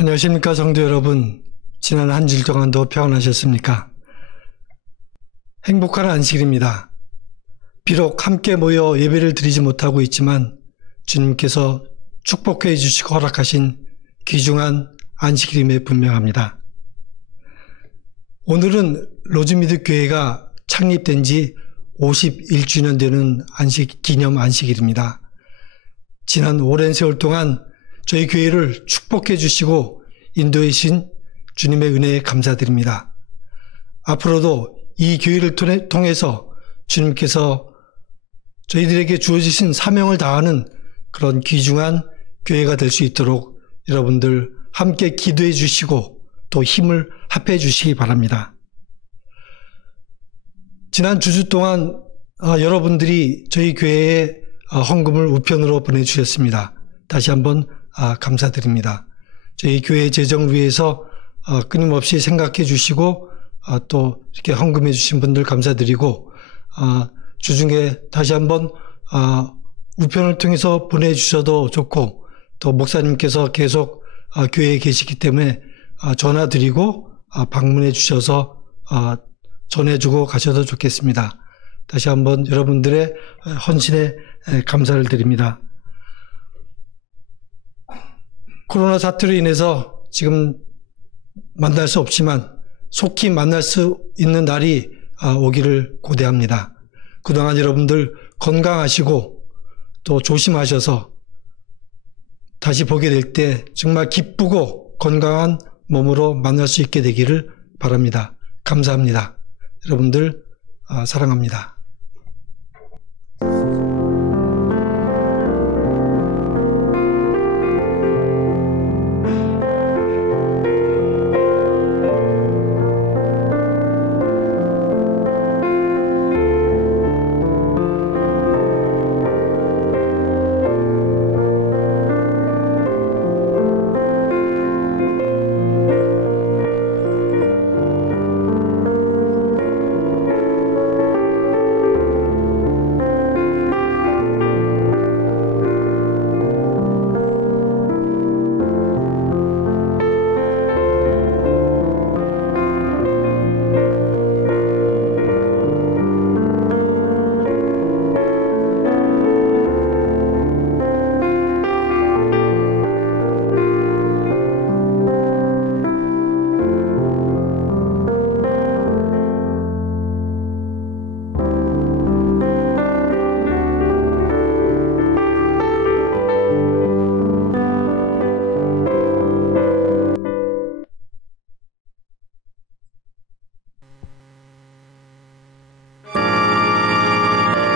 안녕하십니까 성도 여러분. 지난 한 주일 동안도 평안하셨습니까? 행복한 안식일입니다. 비록 함께 모여 예배를 드리지 못하고 있지만 주님께서 축복해 주시고 허락하신 귀중한 안식일임에 분명합니다. 오늘은 로즈미드 교회가 창립된 지 51주년 되는 기념 안식일입니다. 지난 오랜 세월 동안 저희 교회를 축복해 주시고 인도해 주신 주님의 은혜에 감사드립니다. 앞으로도 이 교회를 통해서 주님께서 저희들에게 주어지신 사명을 다하는 그런 귀중한 교회가 될 수 있도록 여러분들 함께 기도해 주시고 또 힘을 합해 주시기 바랍니다. 지난 두 주 동안 여러분들이 저희 교회에 헌금을 우편으로 보내주셨습니다. 다시 한번 감사드립니다. 저희 교회 재정을 위해서 끊임없이 생각해 주시고 또 이렇게 헌금해 주신 분들 감사드리고 주중에 다시 한번 우편을 통해서 보내주셔도 좋고 또 목사님께서 계속 교회에 계시기 때문에 전화드리고 방문해 주셔서 전해주고 가셔도 좋겠습니다. 다시 한번 여러분들의 헌신에 감사를 드립니다. 코로나 사태로 인해서 지금 만날 수 없지만 속히 만날 수 있는 날이 오기를 고대합니다. 그동안 여러분들 건강하시고 또 조심하셔서 다시 보게 될 때 정말 기쁘고 건강한 몸으로 만날 수 있게 되기를 바랍니다. 감사합니다. 여러분들 사랑합니다.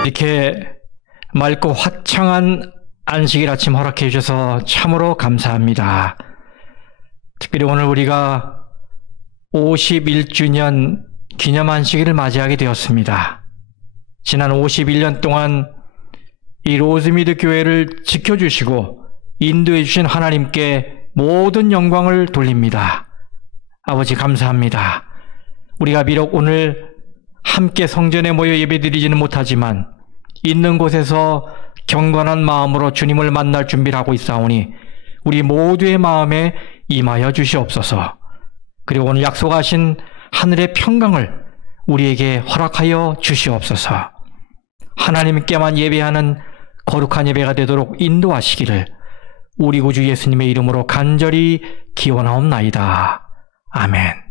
이렇게 맑고 화창한 안식일 아침 허락해 주셔서 참으로 감사합니다. 특별히 오늘 우리가 51주년 기념 안식일을 맞이하게 되었습니다. 지난 51년 동안 이 로즈미드 교회를 지켜주시고 인도해 주신 하나님께 모든 영광을 돌립니다. 아버지 감사합니다. 우리가 비록 오늘 함께 성전에 모여 예배드리지는 못하지만 있는 곳에서 경건한 마음으로 주님을 만날 준비를 하고 있사오니 우리 모두의 마음에 임하여 주시옵소서. 그리고 오늘 약속하신 하늘의 평강을 우리에게 허락하여 주시옵소서. 하나님께만 예배하는 거룩한 예배가 되도록 인도하시기를 우리 구주 예수님의 이름으로 간절히 기원하옵나이다. 아멘.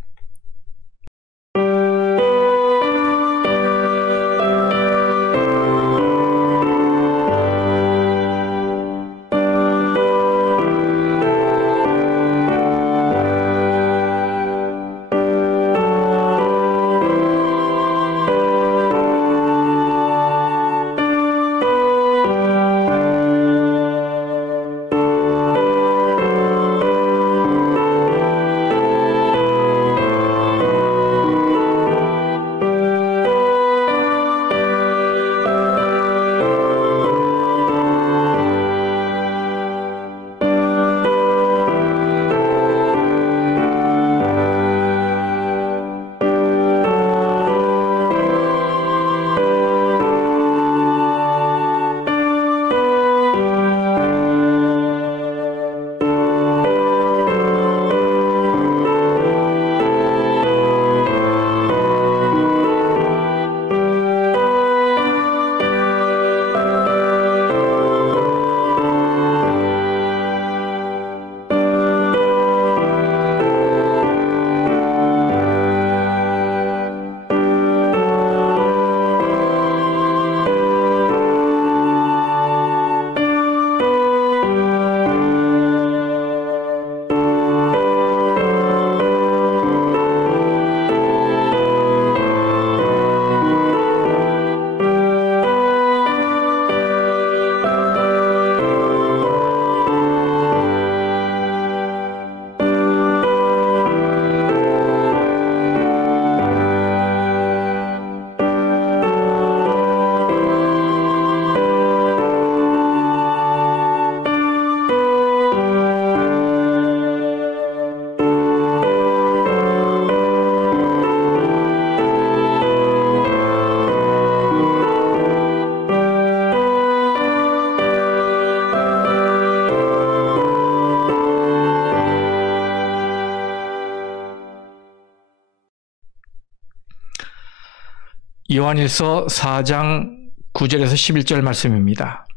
요한일서 4장 9절에서 11절 말씀입니다.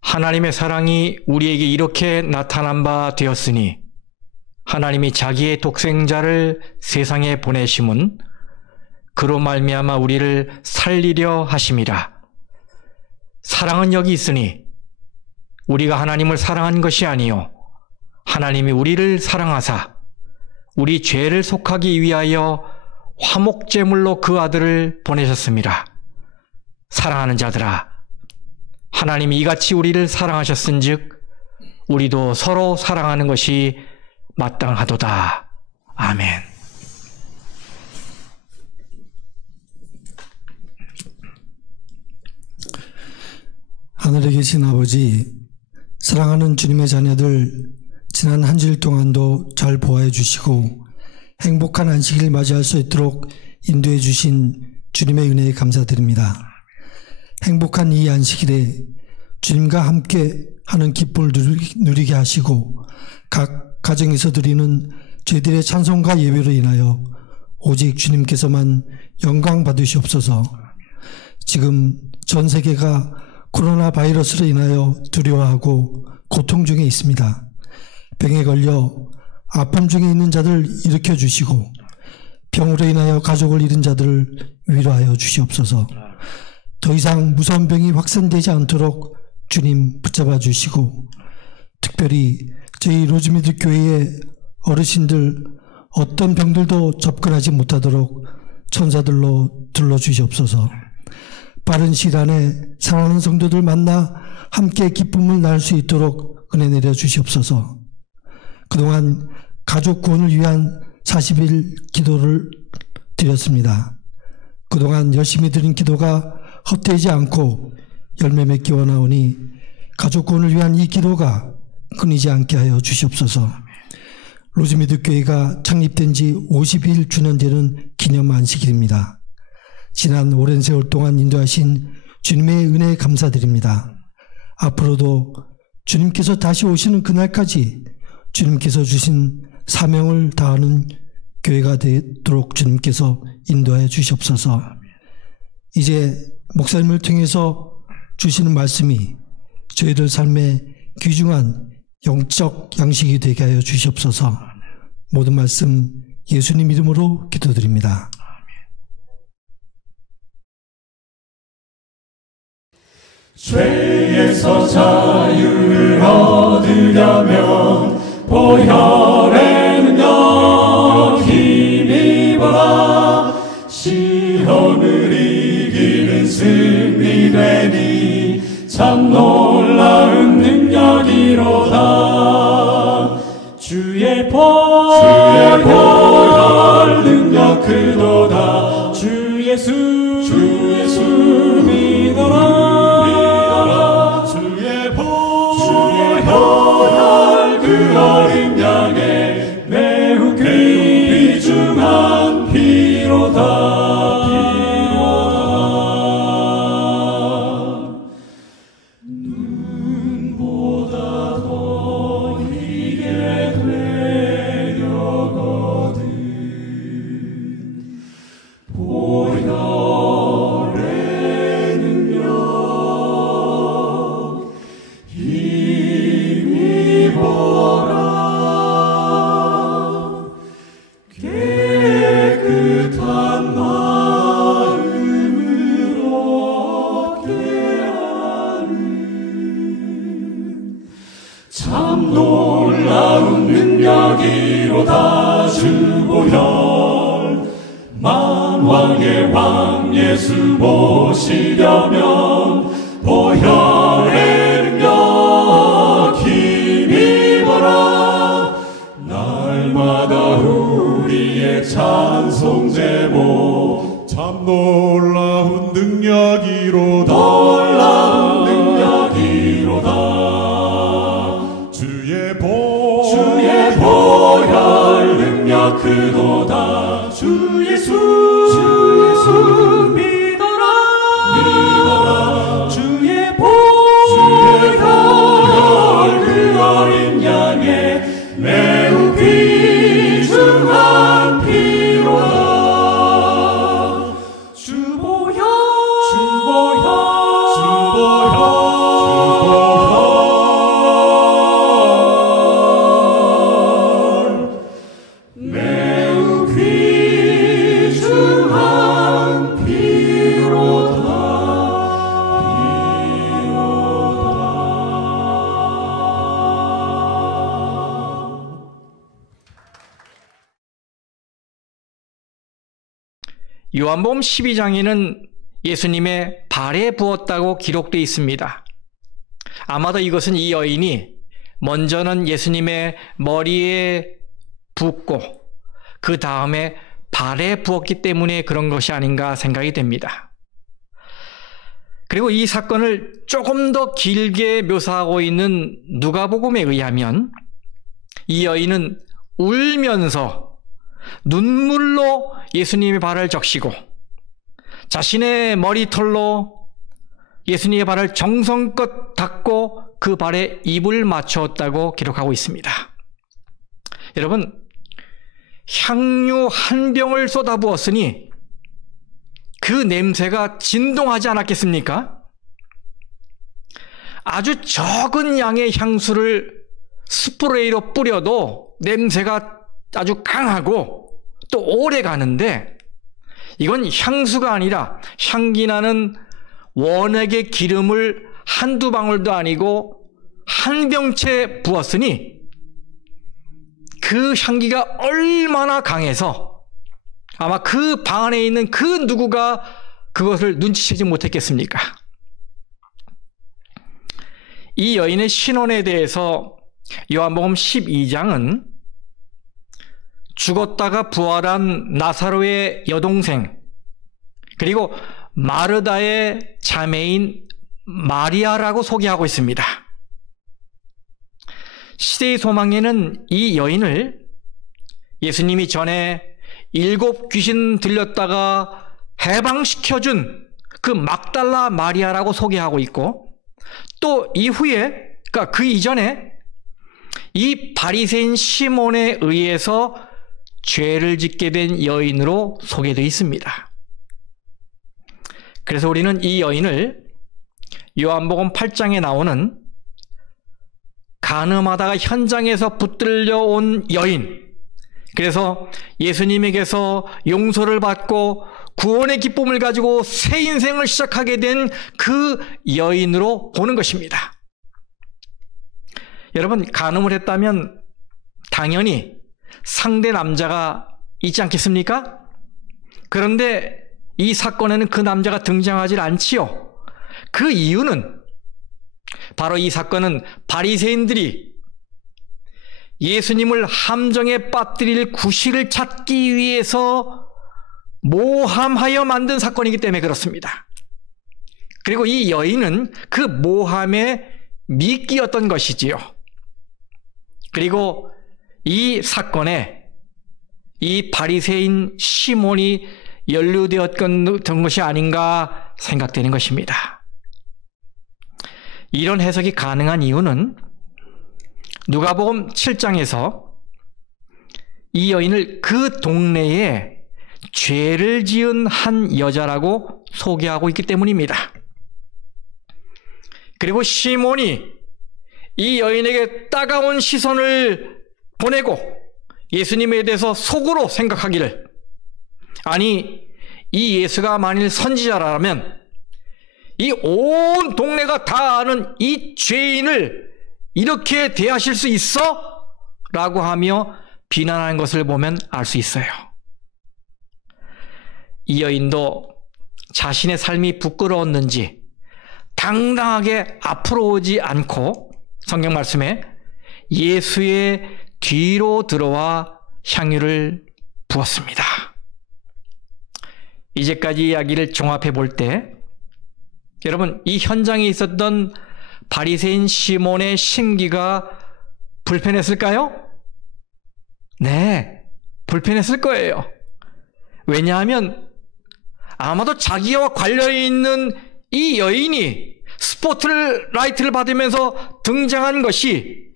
하나님의 사랑이 우리에게 이렇게 나타난 바 되었으니 하나님이 자기의 독생자를 세상에 보내심은 그로 말미암아 우리를 살리려 하심이라. 사랑은 여기 있으니 우리가 하나님을 사랑한 것이 아니요 하나님이 우리를 사랑하사 우리 죄를 속하기 위하여 화목제물로 그 아들을 보내셨습니다. 사랑하는 자들아, 하나님이 이같이 우리를 사랑하셨은즉 우리도 서로 사랑하는 것이 마땅하도다. 아멘. 하늘에 계신 아버지, 사랑하는 주님의 자녀들 지난 한 주일 동안도 잘 보호해 주시고 행복한 안식일 맞이할 수 있도록 인도해 주신 주님의 은혜에 감사드립니다. 행복한 이 안식일에 주님과 함께 하는 기쁨을 누리게 하시고 각 가정에서 드리는 저희들의 찬송과 예배로 인하여 오직 주님께서만 영광 받으시옵소서. 지금 전 세계가 코로나 바이러스로 인하여 두려워하고 고통 중에 있습니다. 병에 걸려 아픔 중에 있는 자들 일으켜 주시고 병으로 인하여 가족을 잃은 자들을 위로하여 주시옵소서. 더 이상 무서운 병이 확산되지 않도록 주님 붙잡아 주시고 특별히 저희 로즈미드 교회의 어르신들 어떤 병들도 접근하지 못하도록 천사들로 둘러주시옵소서. 빠른 시일 안에 사랑하는 성도들 만나 함께 기쁨을 나눌 수 있도록 은혜 내려 주시옵소서. 그동안 가족 구원을 위한 40일 기도를 드렸습니다. 그동안 열심히 드린 기도가 헛되지 않고 열매 맺기 원하오니 가족 구원을 위한 이 기도가 끊이지 않게 하여 주시옵소서. 로즈미드 교회가 창립된 지 50일 주년 되는 기념 안식일입니다. 지난 오랜 세월 동안 인도하신 주님의 은혜에 감사드립니다. 앞으로도 주님께서 다시 오시는 그날까지 주님께서 주신 사명을 다하는 교회가 되도록 주님께서 인도하여 주시옵소서. 이제 목사님을 통해서 주시는 말씀이 저희들 삶의 귀중한 영적 양식이 되게 하여 주시옵소서. 모든 말씀 예수님 이름으로 기도드립니다. 죄에서 자유를 얻으려면 보혈의 능력 힘입어라. 시험을 이기는 승리되니 참 놀라운 능력이로다. 주의 보혈 능력 크도다. 주 예수 믿어라. 주의 보혈 그 어린 양의 매우 귀중한 피로다. 참 놀라운 능력이로다. 주 보혈 만왕의 왕 예수 모시려면 보혈의 능력 힘입어라. 날마다 우리의 찬송 제목 참 놀라운 능력이로다. 놀라운 능력이로다. 주의 보혈 능력 크도다. 주 예수 믿어라. 주의 보혈 그 어린 양의 매우 귀중한 피로다. 요한복음 12장에는 예수님의 발에 부었다고 기록되어 있습니다. 아마도 이것은 이 여인이 먼저는 예수님의 머리에 붓고 그 다음에 발에 부었기 때문에 그런 것이 아닌가 생각이 됩니다. 그리고 이 사건을 조금 더 길게 묘사하고 있는 누가복음에 의하면 이 여인은 울면서 눈물로 예수님의 발을 적시고 자신의 머리털로 예수님의 발을 정성껏 닦고 그 발에 입을 맞추었다고 기록하고 있습니다. 여러분, 향유 한 병을 쏟아부었으니 그 냄새가 진동하지 않았겠습니까? 아주 적은 양의 향수를 스프레이로 뿌려도 냄새가 아주 강하고 또 오래 가는데, 이건 향수가 아니라 향기나는 원액의 기름을 한두 방울도 아니고 한 병째 부었으니 그 향기가 얼마나 강해서 아마 그 방 안에 있는 그 누구가 그것을 눈치채지 못했겠습니까? 이 여인의 신원에 대해서 요한복음 12장은 죽었다가 부활한 나사로의 여동생, 그리고 마르다의 자매인 마리아라고 소개하고 있습니다. 시대의 소망에는 이 여인을 예수님이 전에 7 귀신 들렸다가 해방시켜준 그 막달라 마리아라고 소개하고 있고, 또 이후에, 그러니까 그 이전에 이 바리새인 시몬에 의해서 죄를 짓게 된 여인으로 소개되어 있습니다. 그래서 우리는 이 여인을 요한복음 8장에 나오는 간음하다가 현장에서 붙들려 온 여인, 그래서 예수님에게서 용서를 받고 구원의 기쁨을 가지고 새 인생을 시작하게 된 그 여인으로 보는 것입니다. 여러분, 간음을 했다면 당연히 상대 남자가 있지 않겠습니까? 그런데 이 사건에는 그 남자가 등장하지 않지요. 그 이유는 바로 이 사건은 바리새인들이 예수님을 함정에 빠뜨릴 구실을 찾기 위해서 모함하여 만든 사건이기 때문에 그렇습니다. 그리고 이 여인은 그 모함의 미끼였던 것이지요. 그리고 이 사건에 이 바리새인 시몬이 연루되었던 것이 아닌가 생각되는 것입니다. 이런 해석이 가능한 이유는 누가복음 7장에서 이 여인을 그 동네에 죄를 지은 한 여자라고 소개하고 있기 때문입니다. 그리고 시몬이 이 여인에게 따가운 시선을 보내고 예수님에 대해서 속으로 생각하기를, 아니, 이 예수가 만일 선지자라면 이 온 동네가 다 아는 이 죄인을 이렇게 대하실 수 있어? 라고 하며 비난하는 것을 보면 알 수 있어요. 이 여인도 자신의 삶이 부끄러웠는지 당당하게 앞으로 오지 않고 성경 말씀에 예수의 뒤로 들어와 향유를 부었습니다. 이제까지 이야기를 종합해 볼 때 여러분, 이 현장에 있었던 바리새인 시몬의 심기가 불편했을까요? 네, 불편했을 거예요. 왜냐하면 아마도 자기와 관련이 있는 이 여인이 스포트라이트를 받으면서 등장한 것이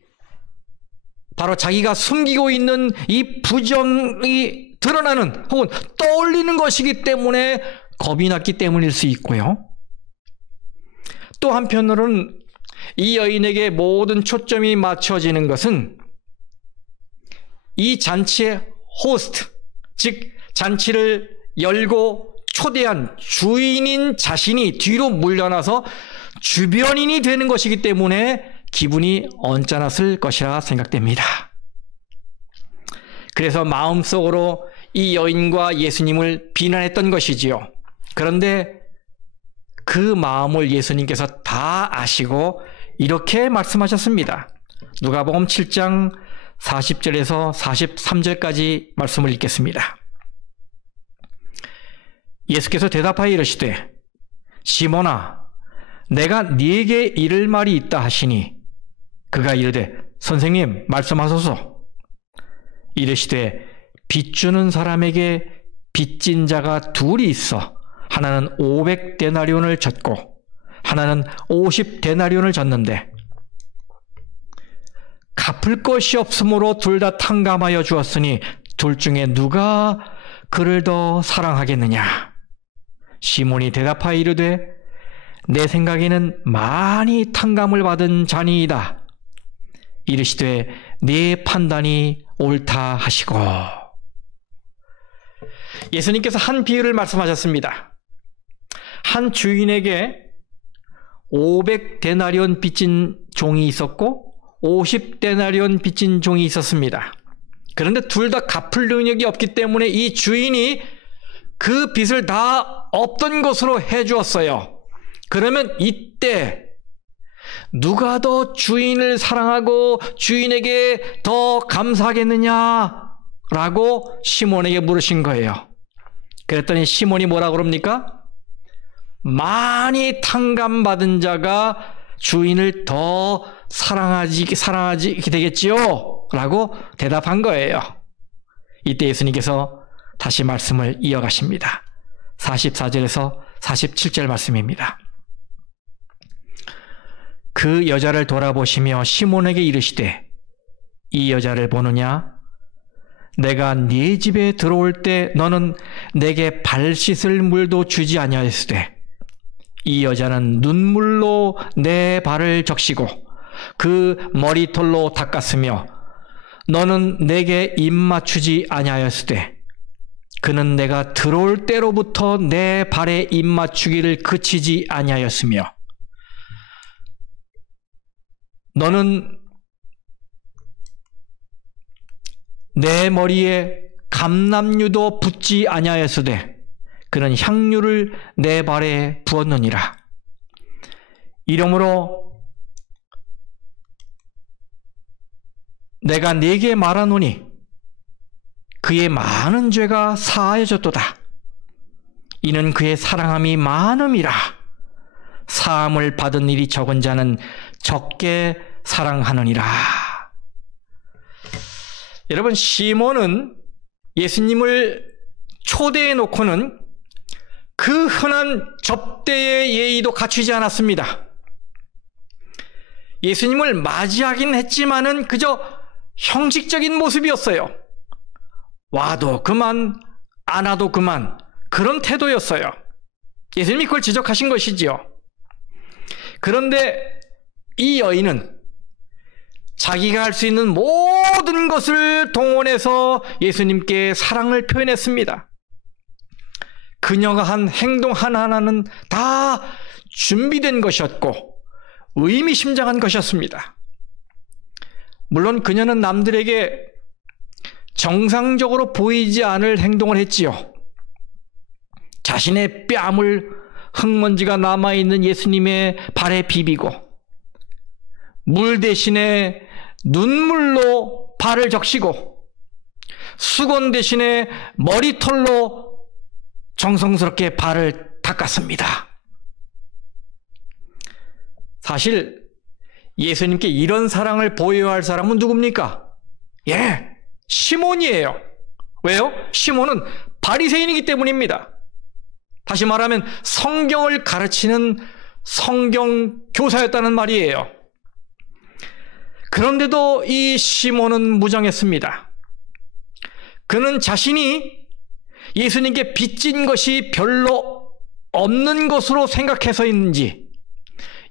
바로 자기가 숨기고 있는 이 부정이 드러나는 혹은 떠올리는 것이기 때문에 겁이 났기 때문일 수 있고요. 또 한편으로는 이 여인에게 모든 초점이 맞춰지는 것은 이 잔치의 호스트, 즉 잔치를 열고 초대한 주인인 자신이 뒤로 물러나서 주변인이 되는 것이기 때문에 기분이 언짢았을 것이라 생각됩니다. 그래서 마음속으로 이 여인과 예수님을 비난했던 것이지요. 그런데 그 마음을 예수님께서 다 아시고 이렇게 말씀하셨습니다. 누가복음 7장 40절에서 43절까지 말씀을 읽겠습니다. 예수께서 대답하여 이르시되 시몬아 내가 네게 이를 말이 있다 하시니 그가 이르되 선생님 말씀하소서. 이르시되 빚 주는 사람에게 빚진 자가 둘이 있어 하나는 500데나리온을 졌고 하나는 50데나리온을 졌는데 갚을 것이 없으므로 둘 다 탕감하여 주었으니 둘 중에 누가 그를 더 사랑하겠느냐. 시몬이 대답하여 이르되 내 생각에는 많이 탕감을 받은 자니이다. 이르시되 네 판단이 옳다 하시고. 예수님께서 한 비유를 말씀하셨습니다. 한 주인에게 500데나리온 빚진 종이 있었고 50데나리온 빚진 종이 있었습니다. 그런데 둘 다 갚을 능력이 없기 때문에 이 주인이 그 빚을 다 없던 것으로 해주었어요. 그러면 이때 누가 더 주인을 사랑하고 주인에게 더 감사하겠느냐라고 시몬에게 물으신 거예요. 그랬더니 시몬이 뭐라고 그럽니까? 많이 탕감받은 자가 주인을 더 사랑하게 되겠지요? 라고 대답한 거예요. 이때 예수님께서 다시 말씀을 이어가십니다. 44절에서 47절 말씀입니다. 그 여자를 돌아보시며 시몬에게 이르시되 이 여자를 보느냐? 내가 네 집에 들어올 때 너는 내게 발 씻을 물도 주지 아니하였으되 이 여자는 눈물로 내 발을 적시고 그 머리털로 닦았으며 너는 내게 입 맞추지 아니하였으되 그는 내가 들어올 때로부터 내 발에 입 맞추기를 그치지 아니하였으며 너는 내 머리에 감람유도 붓지 아니하였으되 그는 향유를 내 발에 부었느니라. 이러므로 내가 네게 말하노니 그의 많은 죄가 사하여졌도다. 이는 그의 사랑함이 많음이라. 사함을 받은 일이 적은 자는 적게 사랑하느니라. 여러분, 시몬은 예수님을 초대해 놓고는 그 흔한 접대의 예의도 갖추지 않았습니다. 예수님을 맞이하긴 했지만은 그저 형식적인 모습이었어요. 와도 그만, 안 와도 그만, 그런 태도였어요. 예수님이 그걸 지적하신 것이지요. 그런데 이 여인은 자기가 할 수 있는 모든 것을 동원해서 예수님께 사랑을 표현했습니다. 그녀가 한 행동 하나하나는 다 준비된 것이었고 의미심장한 것이었습니다. 물론 그녀는 남들에게 정상적으로 보이지 않을 행동을 했지요. 자신의 뺨을 흙먼지가 남아있는 예수님의 발에 비비고 물 대신에 눈물로 발을 적시고 수건 대신에 머리털로 정성스럽게 발을 닦았습니다. 사실 예수님께 이런 사랑을 보여야 할 사람은 누굽니까? 시몬이에요. 왜요? 시몬은 바리새인이기 때문입니다. 다시 말하면 성경을 가르치는 성경 교사였다는 말이에요. 그런데도 이 시몬은 무정했습니다. 그는 자신이 예수님께 빚진 것이 별로 없는 것으로 생각해서인지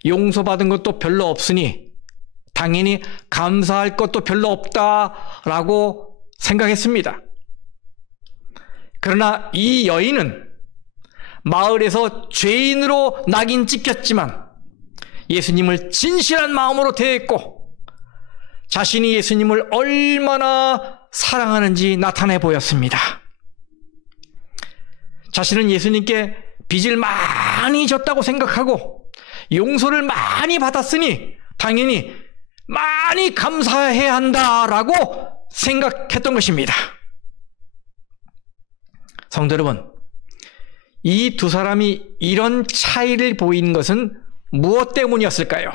용서받은 것도 별로 없으니 당연히 감사할 것도 별로 없다라고 생각했습니다. 그러나 이 여인은 마을에서 죄인으로 낙인 찍혔지만 예수님을 진실한 마음으로 대했고 자신이 예수님을 얼마나 사랑하는지 나타내 보였습니다. 자신은 예수님께 빚을 많이 졌다고 생각하고 용서를 많이 받았으니 당연히 많이 감사해야 한다라고 생각했던 것입니다. 성도 여러분, 이 두 사람이 이런 차이를 보이는 것은 무엇 때문이었을까요?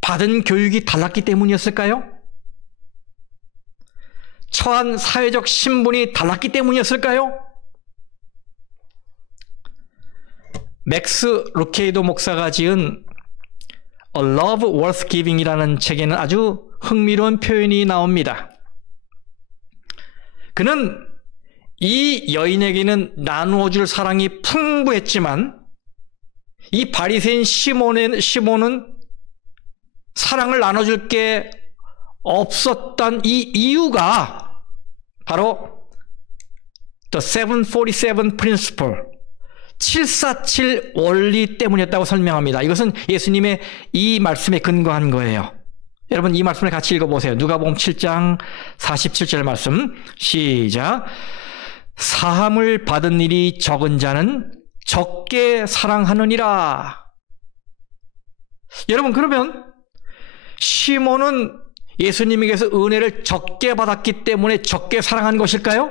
받은 교육이 달랐기 때문이었을까요? 처한 사회적 신분이 달랐기 때문이었을까요? 맥스 루케이도 목사가 지은 A Love Worth Giving이라는 책에는 아주 흥미로운 표현이 나옵니다. 그는 이 여인에게는 나누어 줄 사랑이 풍부했지만 이 바리새인 시몬은 사랑을 나눠줄 게 없었던 이 이유가 바로 The 747 Principle, 747 원리 때문이었다고 설명합니다. 이것은 예수님의 이 말씀에 근거한 거예요. 여러분, 이 말씀을 같이 읽어보세요. 누가복음 7장 47절 말씀 시작. 사함을 받은 일이 적은 자는 적게 사랑하느니라. 여러분, 그러면 시몬은 예수님에게서 은혜를 적게 받았기 때문에 적게 사랑한 것일까요?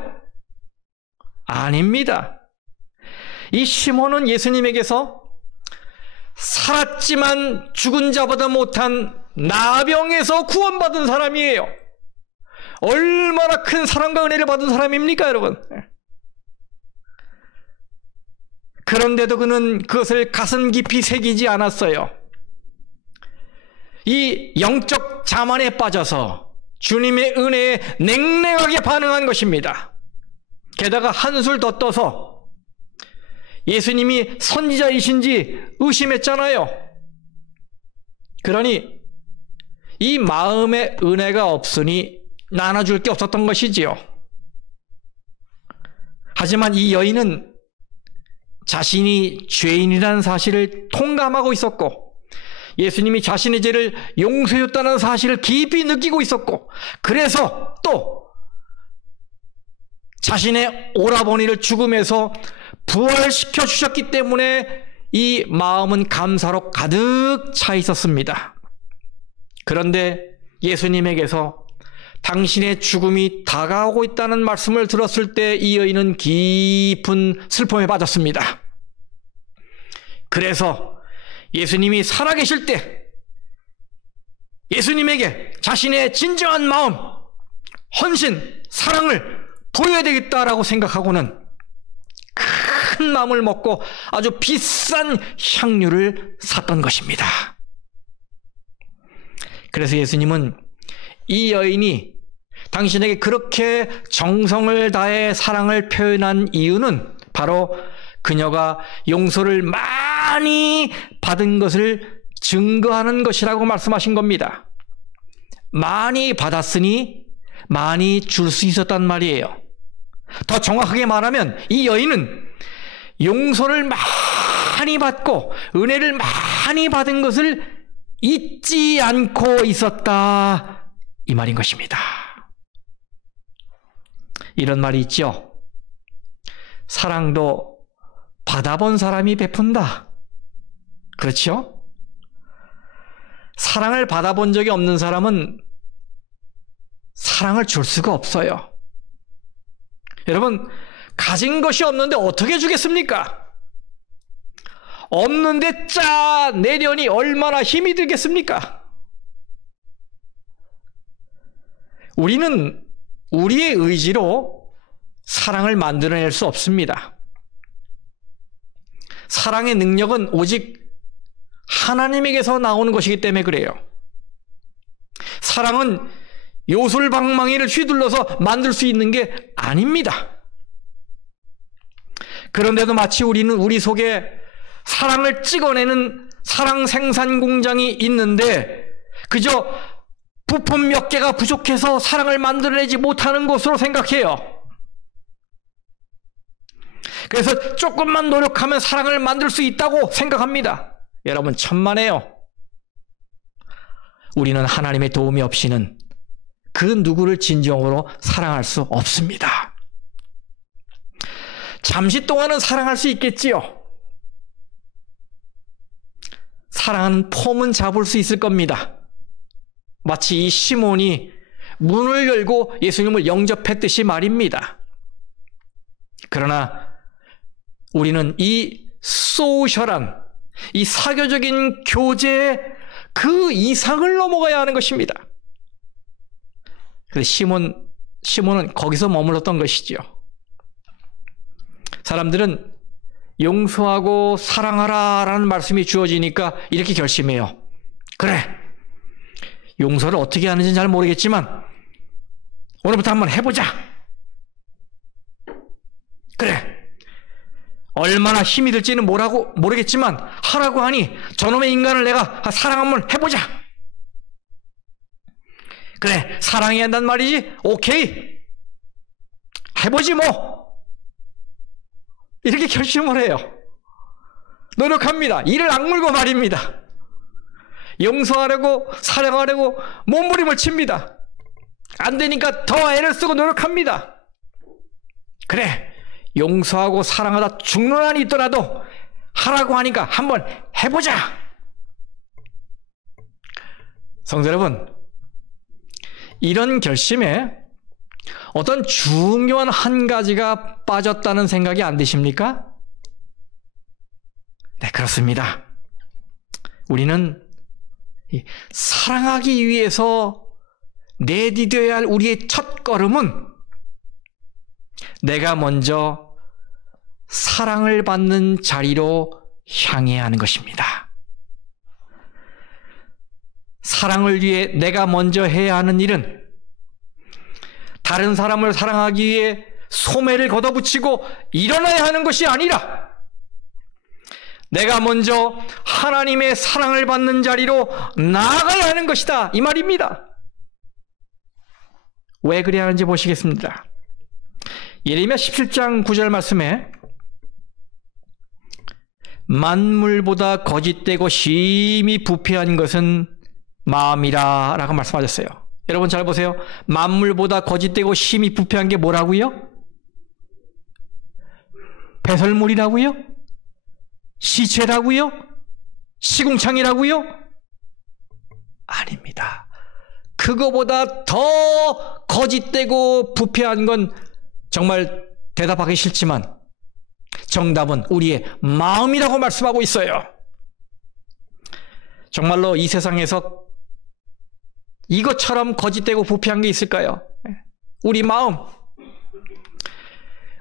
아닙니다. 이 시몬은 예수님에게서 살았지만 죽은 자보다 못한 나병에서 구원받은 사람이에요. 얼마나 큰 사랑과 은혜를 받은 사람입니까, 여러분? 그런데도 그는 그것을 가슴 깊이 새기지 않았어요. 이 영적 자만에 빠져서 주님의 은혜에 냉랭하게 반응한 것입니다. 게다가 한술 더 떠서 예수님이 선지자이신지 의심했잖아요. 그러니 이 마음에 은혜가 없으니 나눠줄 게 없었던 것이지요. 하지만 이 여인은 자신이 죄인이라는 사실을 통감하고 있었고 예수님이 자신의 죄를 용서해줬다는 사실을 깊이 느끼고 있었고 그래서 또 자신의 오라버니를 죽음에서 부활시켜 주셨기 때문에 이 마음은 감사로 가득 차 있었습니다. 그런데 예수님에게서 당신의 죽음이 다가오고 있다는 말씀을 들었을 때 이 여인은 깊은 슬픔에 빠졌습니다. 그래서 예수님이 살아계실 때 예수님에게 자신의 진정한 마음, 헌신, 사랑을 보여야 되겠다라고 생각하고는 큰 마음을 먹고 아주 비싼 향유를 샀던 것입니다. 그래서 예수님은 이 여인이 당신에게 그렇게 정성을 다해 사랑을 표현한 이유는 바로 그녀가 용서를 많이 받은 것을 증거하는 것이라고 말씀하신 겁니다. 많이 받았으니 많이 줄 수 있었단 말이에요. 더 정확하게 말하면 이 여인은 용서를 많이 받고 은혜를 많이 받은 것을 잊지 않고 있었다, 이 말인 것입니다. 이런 말이 있죠. 사랑도 받아본 사람이 베푼다. 그렇죠? 사랑을 받아본 적이 없는 사람은 사랑을 줄 수가 없어요. 여러분, 가진 것이 없는데 어떻게 주겠습니까? 없는데 짜 내려니 얼마나 힘이 들겠습니까? 우리는 우리의 의지로 사랑을 만들어낼 수 없습니다. 사랑의 능력은 오직 하나님에게서 나오는 것이기 때문에 그래요. 사랑은 요술방망이를 휘둘러서 만들 수 있는 게 아닙니다. 그런데도 마치 우리는 우리 속에 사랑을 찍어내는 사랑 생산 공장이 있는데 그저 부품 몇 개가 부족해서 사랑을 만들어내지 못하는 것으로 생각해요. 그래서 조금만 노력하면 사랑을 만들 수 있다고 생각합니다. 여러분, 천만에요. 우리는 하나님의 도움이 없이는 그 누구를 진정으로 사랑할 수 없습니다. 잠시 동안은 사랑할 수 있겠지요. 사랑하는 폼은 잡을 수 있을 겁니다. 마치 이 시몬이 문을 열고 예수님을 영접했듯이 말입니다. 그러나 우리는 이 소셜한, 이 사교적인 교제의 그 이상을 넘어가야 하는 것입니다. 그래서 시몬은 거기서 머물렀던 것이지요. 사람들은 용서하고 사랑하라 라는 말씀이 주어지니까 이렇게 결심해요. 그래, 용서를 어떻게 하는지는 잘 모르겠지만 오늘부터 한번 해보자. 그래, 얼마나 힘이 들지는 모르겠지만 하라고 하니 저놈의 인간을 내가 사랑 한번 해보자. 그래, 사랑해야 한단 말이지? 오케이, 해보지 뭐. 이렇게 결심을 해요. 노력합니다. 이를 악물고 말입니다. 용서하려고 사랑하려고 몸부림을 칩니다. 안 되니까 더 애를 쓰고 노력합니다. 그래, 용서하고 사랑하다 죽는 한이 있더라도 하라고 하니까 한번 해보자. 성도 여러분, 이런 결심에 어떤 중요한 한 가지가 빠졌다는 생각이 안 드십니까? 네, 그렇습니다. 우리는 사랑하기 위해서 내디뎌야 할 우리의 첫 걸음은 내가 먼저 사랑을 받는 자리로 향해야 하는 것입니다. 사랑을 위해 내가 먼저 해야 하는 일은 다른 사람을 사랑하기 위해 소매를 걷어붙이고 일어나야 하는 것이 아니라 내가 먼저 하나님의 사랑을 받는 자리로 나아가야 하는 것이다, 이 말입니다. 왜 그래야 하는지 보시겠습니다. 예레미야 17장 9절 말씀에 만물보다 거짓되고 심히 부패한 것은 마음이라 라고 말씀하셨어요. 여러분 잘 보세요. 만물보다 거짓되고 심히 부패한 게 뭐라고요? 배설물이라고요? 시체라고요? 시궁창이라고요? 아닙니다. 그거보다 더 거짓되고 부패한 건 정말 대답하기 싫지만 정답은 우리의 마음이라고 말씀하고 있어요. 정말로 이 세상에서 이것처럼 거짓되고 부패한 게 있을까요? 우리 마음.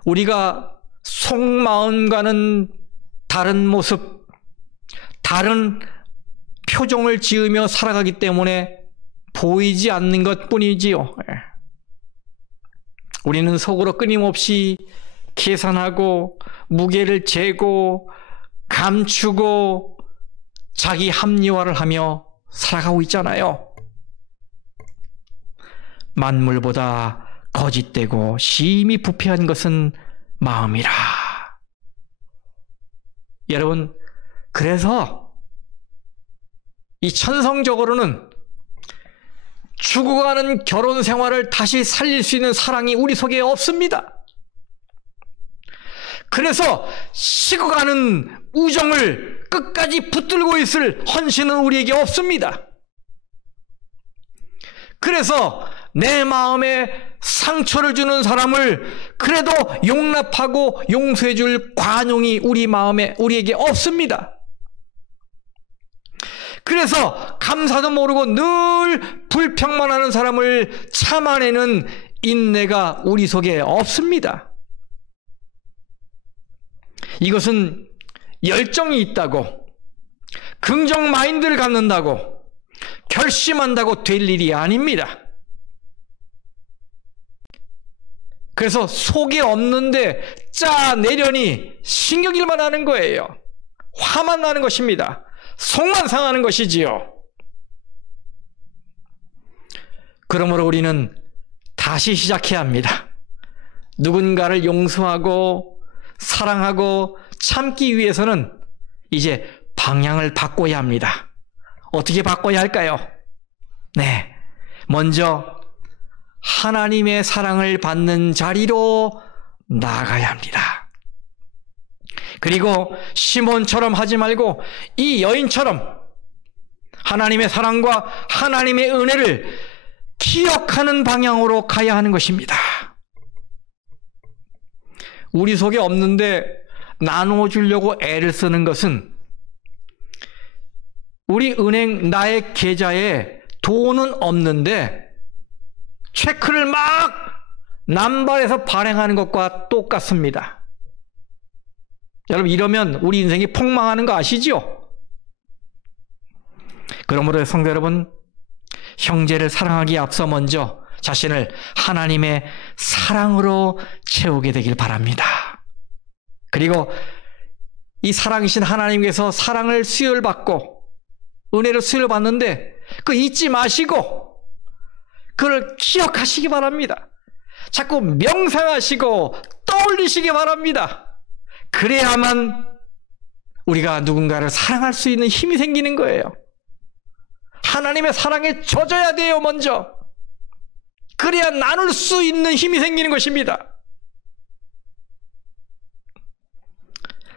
우리가 속마음과는 다른 모습, 다른 표정을 지으며 살아가기 때문에 보이지 않는 것뿐이지요. 우리는 속으로 끊임없이 계산하고 무게를 재고 감추고 자기 합리화를 하며 살아가고 있잖아요. 만물보다 거짓되고 심히 부패한 것은 마음이라. 여러분, 그래서 이 천성적으로는 죽어가는 결혼 생활을 다시 살릴 수 있는 사랑이 우리 속에 없습니다. 그래서 식어가는 우정을 끝까지 붙들고 있을 헌신은 우리에게 없습니다. 그래서 내 마음에 상처를 주는 사람을 그래도 용납하고 용서해 줄 관용이 우리에게 없습니다. 그래서 감사도 모르고 늘 불평만 하는 사람을 참아내는 인내가 우리 속에 없습니다. 이것은 열정이 있다고, 긍정 마인드를 갖는다고, 결심한다고 될 일이 아닙니다. 그래서 속이 없는데 짜내려니 신경질만 하는 거예요. 화만 나는 것입니다. 속만 상하는 것이지요. 그러므로 우리는 다시 시작해야 합니다. 누군가를 용서하고 사랑하고 참기 위해서는 이제 방향을 바꿔야 합니다. 어떻게 바꿔야 할까요? 네, 먼저 하나님의 사랑을 받는 자리로 나아가야 합니다. 그리고 시몬처럼 하지 말고 이 여인처럼 하나님의 사랑과 하나님의 은혜를 기억하는 방향으로 가야 하는 것입니다. 우리 속에 없는데 나누어 주려고 애를 쓰는 것은 우리 은행 나의 계좌에 돈은 없는데 체크를 막 남발해서 발행하는 것과 똑같습니다. 여러분, 이러면 우리 인생이 폭망하는 거 아시죠? 그러므로 성도 여러분, 형제를 사랑하기에 앞서 먼저 자신을 하나님의 사랑으로 채우게 되길 바랍니다. 그리고 이 사랑이신 하나님께서 사랑을 수혈받고 은혜를 수혈받는데 그거 잊지 마시고 그걸 기억하시기 바랍니다. 자꾸 명상하시고 떠올리시기 바랍니다. 그래야만 우리가 누군가를 사랑할 수 있는 힘이 생기는 거예요. 하나님의 사랑에 젖어야 돼요, 먼저. 그래야 나눌 수 있는 힘이 생기는 것입니다.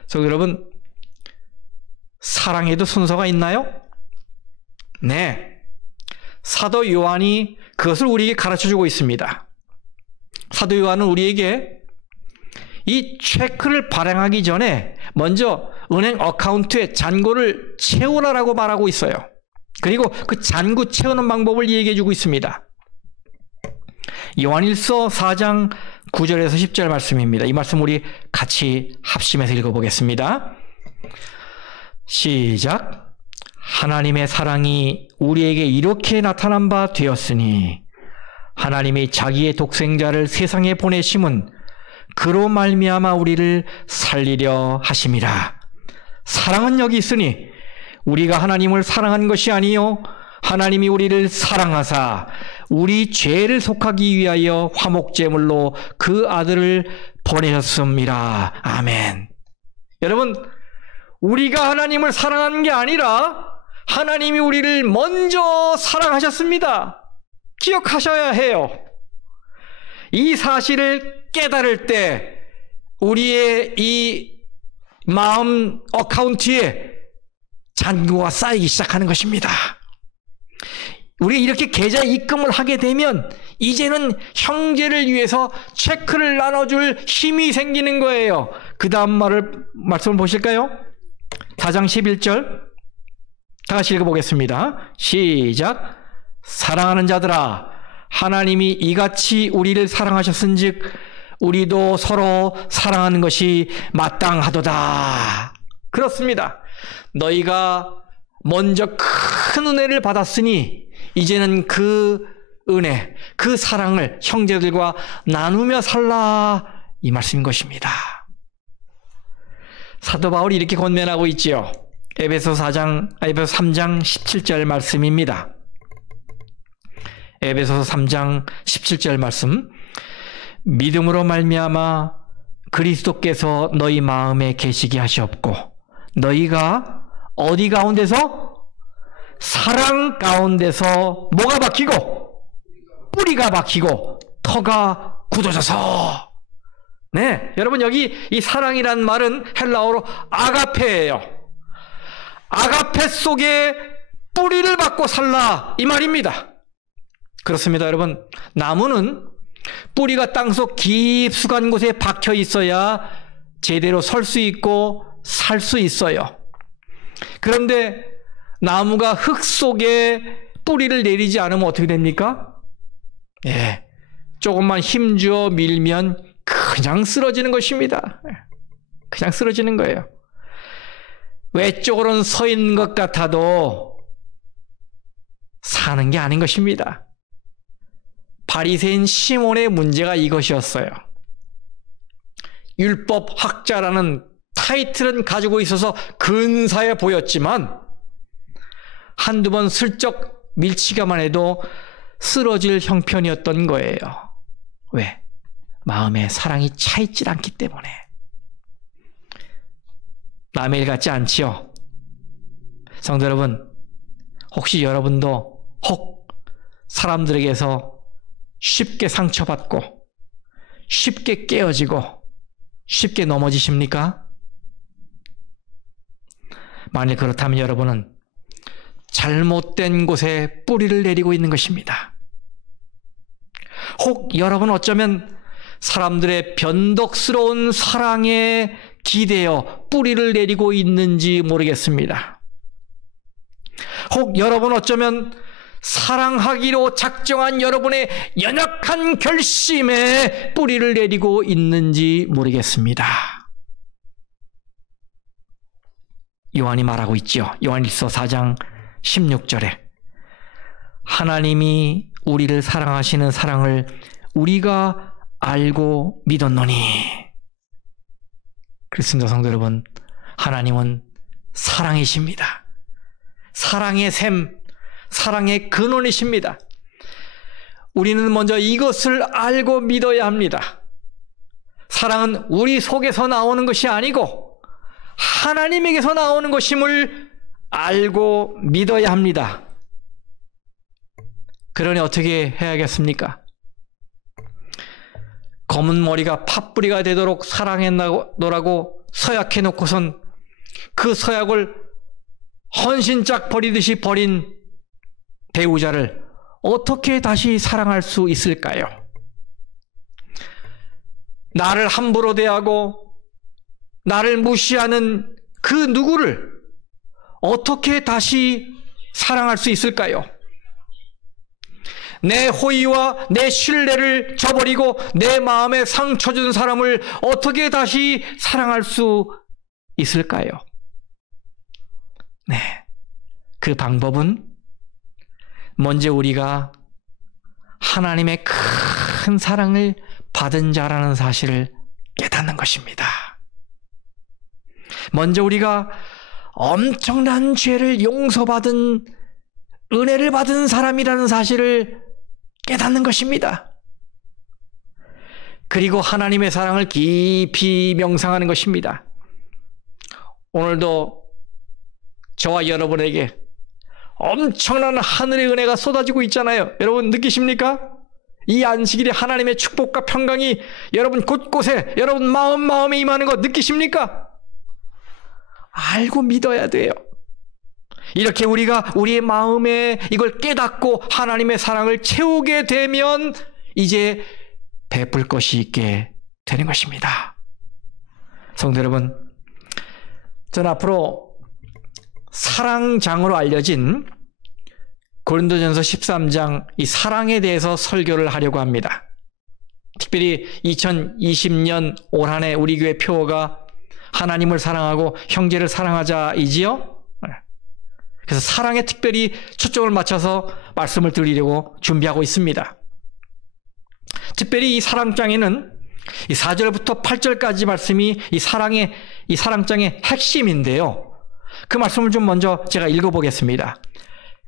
그래서 여러분, 사랑에도 순서가 있나요? 네. 사도 요한이 그것을 우리에게 가르쳐주고 있습니다. 사도 요한은 우리에게 이 체크를 발행하기 전에 먼저 은행 어카운트에 잔고를 채우라라고 말하고 있어요. 그리고 그 잔고 채우는 방법을 얘기해 주고 있습니다. 요한일서 4장 9절에서 10절 말씀입니다. 이 말씀 우리 같이 합심해서 읽어보겠습니다. 시작. 하나님의 사랑이 우리에게 이렇게 나타난 바 되었으니 하나님이 자기의 독생자를 세상에 보내심은 그로 말미암아 우리를 살리려 하심이라. 사랑은 여기 있으니 우리가 하나님을 사랑한 것이 아니요 하나님이 우리를 사랑하사 우리 죄를 속하기 위하여 화목제물로 그 아들을 보내셨음이라. 아멘. 여러분, 우리가 하나님을 사랑하는 게 아니라 하나님이 우리를 먼저 사랑하셨습니다. 기억하셔야 해요. 이 사실을 깨달을 때 우리의 이 마음 어카운트에 잔고가 쌓이기 시작하는 것입니다. 우리가 이렇게 계좌 입금을 하게 되면 이제는 형제를 위해서 체크를 나눠줄 힘이 생기는 거예요. 그 다음 말씀을 보실까요? 4장 11절 다 같이 읽어보겠습니다. 시작. 사랑하는 자들아, 하나님이 이같이 우리를 사랑하셨은즉 우리도 서로 사랑하는 것이 마땅하도다. 그렇습니다. 너희가 먼저 큰 은혜를 받았으니 이제는 그 은혜, 그 사랑을 형제들과 나누며 살라, 이 말씀인 것입니다. 사도 바울이 이렇게 권면하고 있지요. 에베소 3장 17절 말씀입니다. 에베소 3장 17절 말씀. 믿음으로 말미암아 그리스도께서 너희 마음에 계시게 하시옵고 너희가 어디 가운데서? 사랑 가운데서 뭐가 박히고? 뿌리가 박히고 터가 굳어져서. 네, 여러분, 여기 이 사랑이란 말은 헬라어로 아가페예요. 아가페 속에 뿌리를 박고 살라, 이 말입니다. 그렇습니다, 여러분. 나무는 뿌리가 땅속 깊숙한 곳에 박혀 있어야 제대로 설 수 있고 살 수 있어요. 그런데 나무가 흙 속에 뿌리를 내리지 않으면 어떻게 됩니까? 예, 조금만 힘주어 밀면 그냥 쓰러지는 것입니다. 그냥 쓰러지는 거예요. 외쪽으로는 서 있는 것 같아도 사는 게 아닌 것입니다. 바리새인 시몬의 문제가 이것이었어요. 율법학자라는 타이틀은 가지고 있어서 근사해 보였지만 한두 번 슬쩍 밀치기만 해도 쓰러질 형편이었던 거예요. 왜? 마음에 사랑이 차있질 않기 때문에. 남의 일 같지 않지요? 성도 여러분, 혹시 여러분도 혹 사람들에게서 쉽게 상처받고 쉽게 깨어지고 쉽게 넘어지십니까? 만일 그렇다면 여러분은 잘못된 곳에 뿌리를 내리고 있는 것입니다. 혹 여러분 어쩌면 사람들의 변덕스러운 사랑에 기대어 뿌리를 내리고 있는지 모르겠습니다. 혹 여러분 어쩌면 사랑하기로 작정한 여러분의 연약한 결심에 뿌리를 내리고 있는지 모르겠습니다. 요한이 말하고 있죠. 요한일서 4장 16절에 하나님이 우리를 사랑하시는 사랑을 우리가 알고 믿었노니. 그렇습니다, 성도 여러분. 하나님은 사랑이십니다. 사랑의 샘, 사랑의 근원이십니다. 우리는 먼저 이것을 알고 믿어야 합니다. 사랑은 우리 속에서 나오는 것이 아니고 하나님에게서 나오는 것임을 알고 믿어야 합니다. 그러니 어떻게 해야겠습니까? 검은 머리가 팥뿌리가 되도록 사랑했노라고 서약해놓고선 그 서약을 헌신짝 버리듯이 버린 배우자를 어떻게 다시 사랑할 수 있을까요? 나를 함부로 대하고 나를 무시하는 그 누구를 어떻게 다시 사랑할 수 있을까요? 내 호의와 내 신뢰를 저버리고 내 마음에 상처 준 사람을 어떻게 다시 사랑할 수 있을까요? 네, 그 방법은 먼저 우리가 하나님의 큰 사랑을 받은 자라는 사실을 깨닫는 것입니다. 먼저 우리가 엄청난 죄를 용서받은 은혜를 받은 사람이라는 사실을 깨닫는 것입니다. 그리고 하나님의 사랑을 깊이 명상하는 것입니다. 오늘도 저와 여러분에게 엄청난 하늘의 은혜가 쏟아지고 있잖아요. 여러분 느끼십니까? 이 안식일에 하나님의 축복과 평강이 여러분 곳곳에 여러분 마음에 임하는 거 느끼십니까? 알고 믿어야 돼요. 이렇게 우리가 우리의 마음에 이걸 깨닫고 하나님의 사랑을 채우게 되면 이제 베풀 것이 있게 되는 것입니다. 성도 여러분, 저는 앞으로 사랑장으로 알려진 고린도전서 13장 이 사랑에 대해서 설교를 하려고 합니다. 특별히 2020년 올 한 해 우리 교회 표어가 하나님을 사랑하고 형제를 사랑하자이지요. 그래서 사랑에 특별히 초점을 맞춰서 말씀을 드리려고 준비하고 있습니다. 특별히 이 사랑장에는 이 4절부터 8절까지 말씀이 이 사랑장의 핵심인데요. 그 말씀을 좀 먼저 제가 읽어보겠습니다.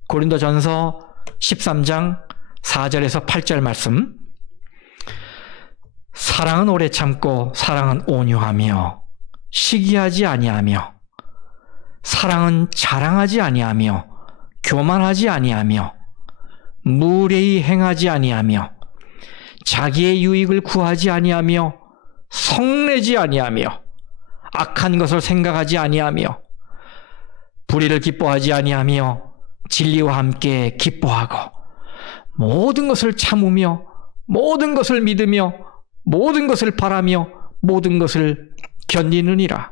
고린도전서 13장 4절에서 8절 말씀. 사랑은 오래 참고 사랑은 온유하며 시기하지 아니하며 사랑은 자랑하지 아니하며 교만하지 아니하며 무례히 행하지 아니하며 자기의 유익을 구하지 아니하며 성내지 아니하며 악한 것을 생각하지 아니하며 불의를 기뻐하지 아니하며 진리와 함께 기뻐하고 모든 것을 참으며 모든 것을 믿으며 모든 것을 바라며 모든 것을 견디느니라.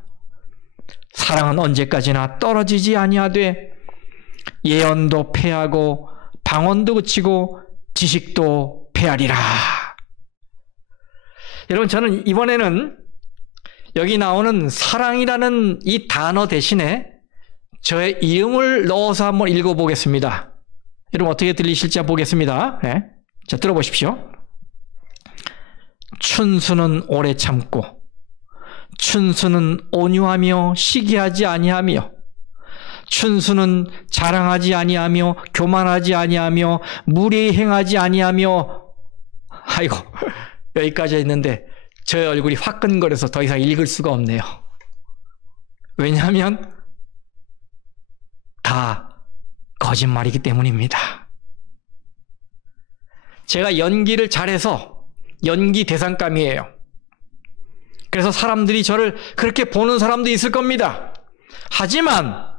사랑은 언제까지나 떨어지지 아니하되 예언도 패하고 방언도 그치고 지식도 패하리라. 여러분, 저는 이번에는 여기 나오는 사랑이라는 이 단어 대신에 저의 이름을 넣어서 한번 읽어보겠습니다. 여러분 어떻게 들리실지 보겠습니다. 네. 자, 들어보십시오. 춘수는 오래 참고 춘수는 온유하며 시기하지 아니하며 춘수는 자랑하지 아니하며 교만하지 아니하며 무례히 행하지 아니하며. 아이고, 여기까지 했는데 저 얼굴이 화끈거려서 더 이상 읽을 수가 없네요. 왜냐하면 다 거짓말이기 때문입니다. 제가 연기를 잘해서 연기 대상감이에요. 그래서 사람들이 저를 그렇게 보는 사람도 있을 겁니다. 하지만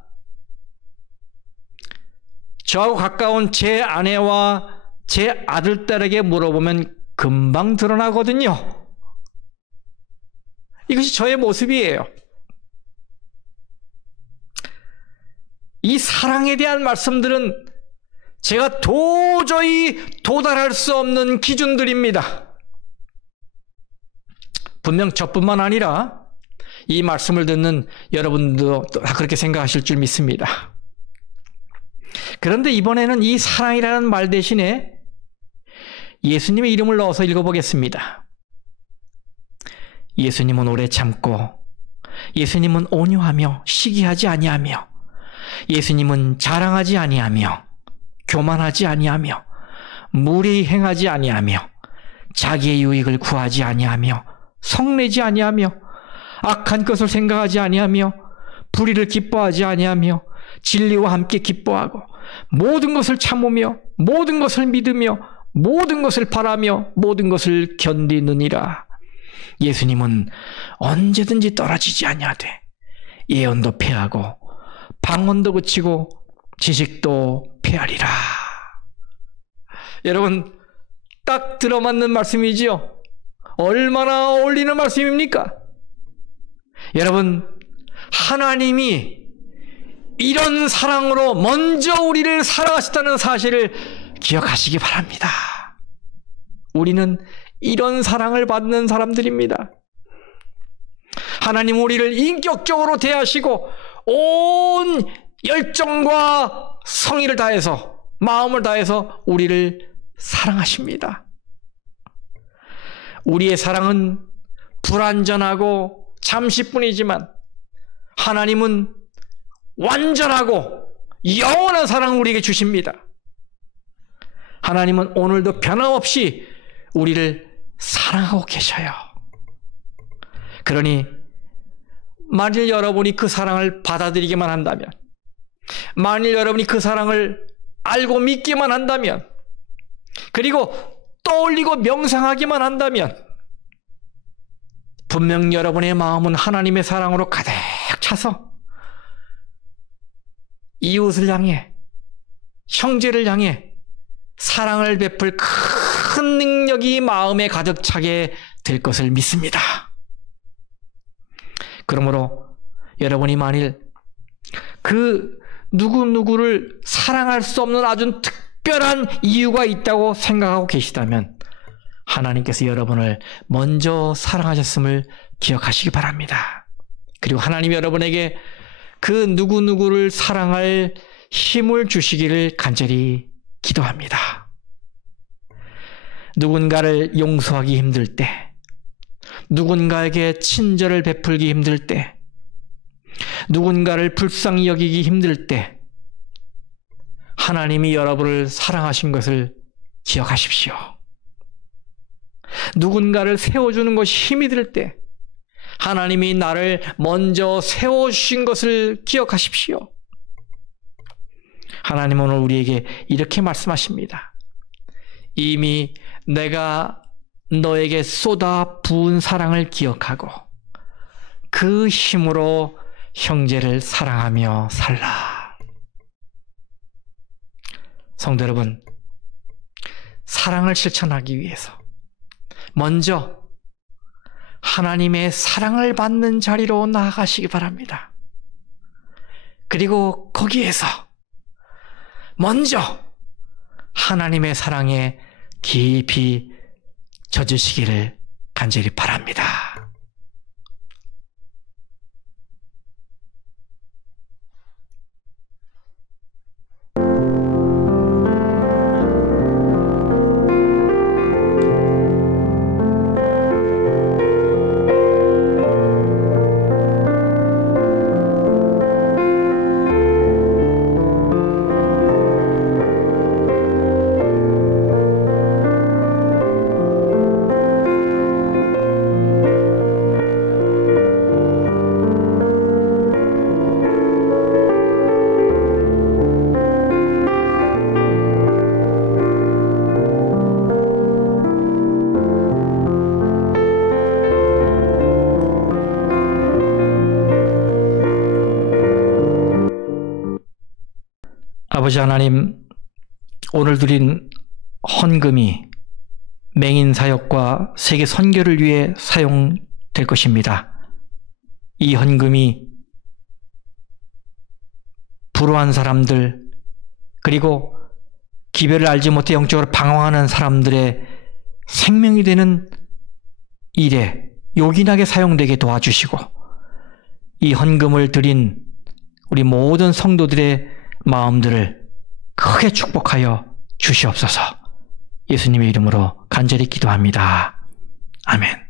저하고 가까운 제 아내와 제 아들딸에게 물어보면 금방 드러나거든요. 이것이 저의 모습이에요. 이 사랑에 대한 말씀들은 제가 도저히 도달할 수 없는 기준들입니다. 분명 저뿐만 아니라 이 말씀을 듣는 여러분도 다 그렇게 생각하실 줄 믿습니다. 그런데 이번에는 이 사랑이라는 말 대신에 예수님의 이름을 넣어서 읽어보겠습니다. 예수님은 오래 참고, 예수님은 온유하며 시기하지 아니하며, 예수님은 자랑하지 아니하며, 교만하지 아니하며, 무례히 행하지 아니하며, 자기의 유익을 구하지 아니하며, 성내지 아니하며, 악한 것을 생각하지 아니하며, 불의를 기뻐하지 아니하며, 진리와 함께 기뻐하고, 모든 것을 참으며, 모든 것을 믿으며, 모든 것을 바라며, 모든 것을 견디느니라. 예수님은 언제든지 떨어지지 아니하되 예언도 패하고 방언도 그치고 지식도 패하리라. 여러분, 딱 들어맞는 말씀이지요? 얼마나 어울리는 말씀입니까? 여러분, 하나님이 이런 사랑으로 먼저 우리를 사랑하셨다는 사실을 기억하시기 바랍니다. 우리는 이런 사랑을 받는 사람들입니다. 하나님 우리를 인격적으로 대하시고 온 열정과 성의를 다해서, 마음을 다해서 우리를 사랑하십니다. 우리의 사랑은 불완전하고 잠시뿐이지만 하나님은 완전하고 영원한 사랑을 우리에게 주십니다. 하나님은 오늘도 변함없이 우리를 사랑하고 계셔요. 그러니 만일 여러분이 그 사랑을 받아들이기만 한다면, 만일 여러분이 그 사랑을 알고 믿기만 한다면, 그리고 떠올리고 명상하기만 한다면 분명 여러분의 마음은 하나님의 사랑으로 가득 차서 이웃을 향해, 형제를 향해 사랑을 베풀 큰 능력이 마음에 가득 차게 될 것을 믿습니다. 그러므로 여러분이 만일 그 누구누구를 사랑할 수 없는 아주 특별한 이유가 있다고 생각하고 계시다면 하나님께서 여러분을 먼저 사랑하셨음을 기억하시기 바랍니다. 그리고 하나님이 여러분에게 그 누구누구를 사랑할 힘을 주시기를 간절히 기도합니다. 누군가를 용서하기 힘들 때, 누군가에게 친절을 베풀기 힘들 때, 누군가를 불쌍히 여기기 힘들 때 하나님이 여러분을 사랑하신 것을 기억하십시오. 누군가를 세워주는 것이 힘이 들 때 하나님이 나를 먼저 세워주신 것을 기억하십시오. 하나님은 오늘 우리에게 이렇게 말씀하십니다. 이미 내가 너에게 쏟아 부은 사랑을 기억하고 그 힘으로 형제를 사랑하며 살라. 성도 여러분, 사랑을 실천하기 위해서 먼저 하나님의 사랑을 받는 자리로 나아가시기 바랍니다. 그리고 거기에서 먼저 하나님의 사랑에 깊이 젖으시기를 간절히 바랍니다. 아버지 하나님, 오늘 드린 헌금이 맹인 사역과 세계 선교를 위해 사용될 것입니다. 이 헌금이 불우한 사람들, 그리고 기별을 알지 못해 영적으로 방황하는 사람들의 생명이 되는 일에 요긴하게 사용되게 도와주시고, 이 헌금을 드린 우리 모든 성도들의 마음들을 크게 축복하여 주시옵소서. 예수님의 이름으로 간절히 기도합니다. 아멘.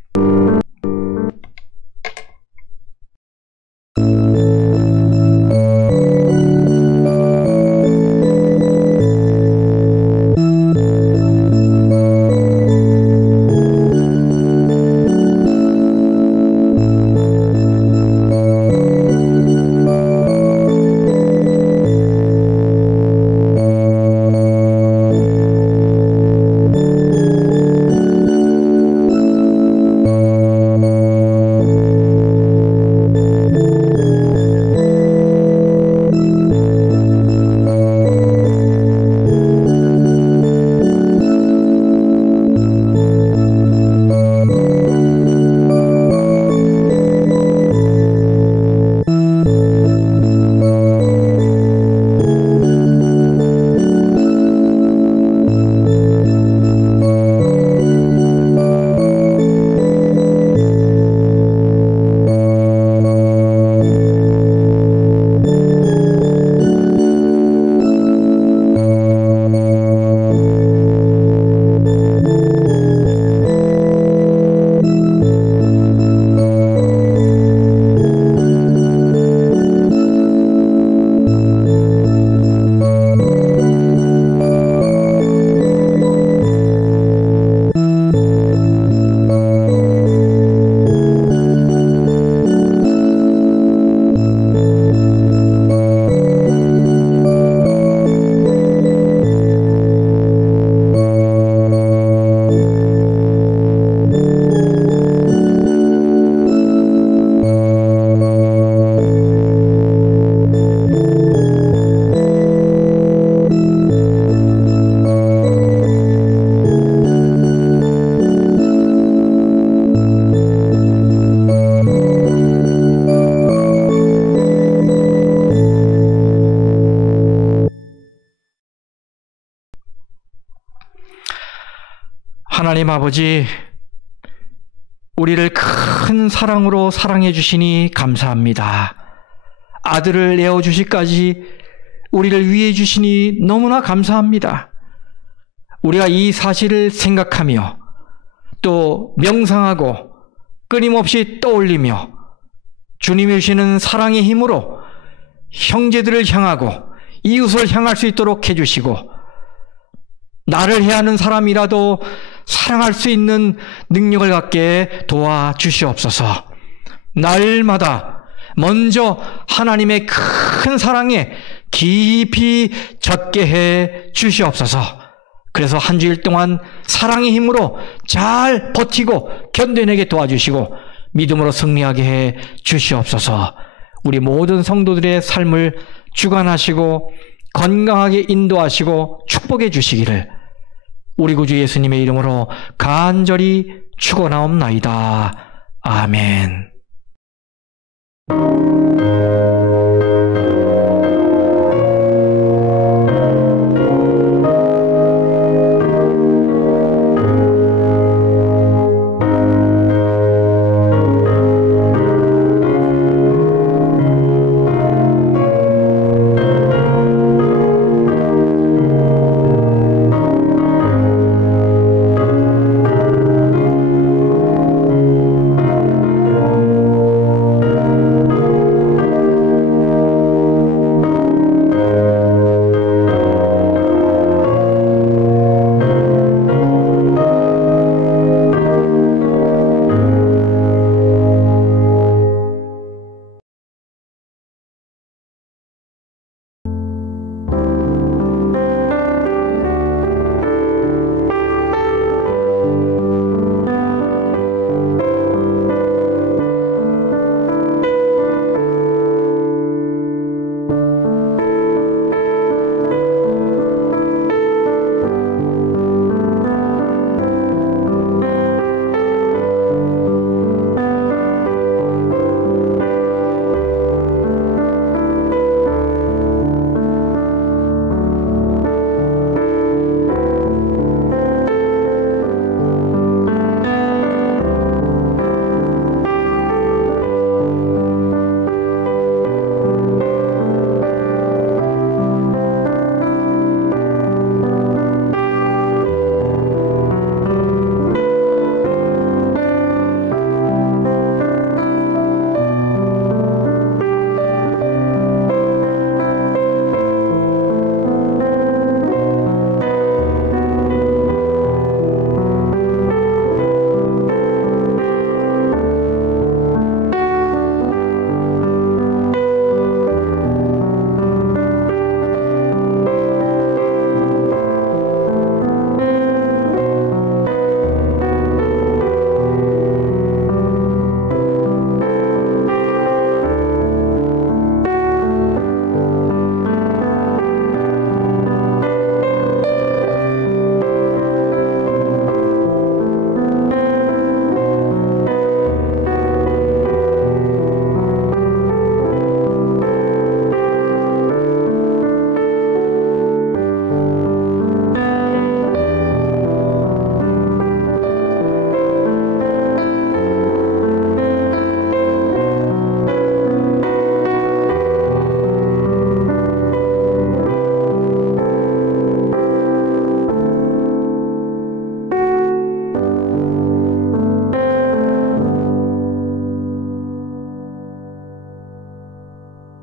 하나님 아버지, 우리를 큰 사랑으로 사랑해 주시니 감사합니다. 아들을 내어주시기까지 우리를 위해 주시니 너무나 감사합니다. 우리가 이 사실을 생각하며 또 명상하고 끊임없이 떠올리며 주님이 주시는 사랑의 힘으로 형제들을 향하고 이웃을 향할 수 있도록 해주시고, 나를 해하는 사람이라도 사랑할 수 있는 능력을 갖게 도와주시옵소서. 날마다 먼저 하나님의 큰 사랑에 깊이 젖게 해 주시옵소서. 그래서 한 주일 동안 사랑의 힘으로 잘 버티고 견뎌내게 도와주시고 믿음으로 승리하게 해 주시옵소서. 우리 모든 성도들의 삶을 주관하시고 건강하게 인도하시고 축복해 주시기를 우리 구주 예수님의 이름으로 간절히 축원하옵나이다. 아멘.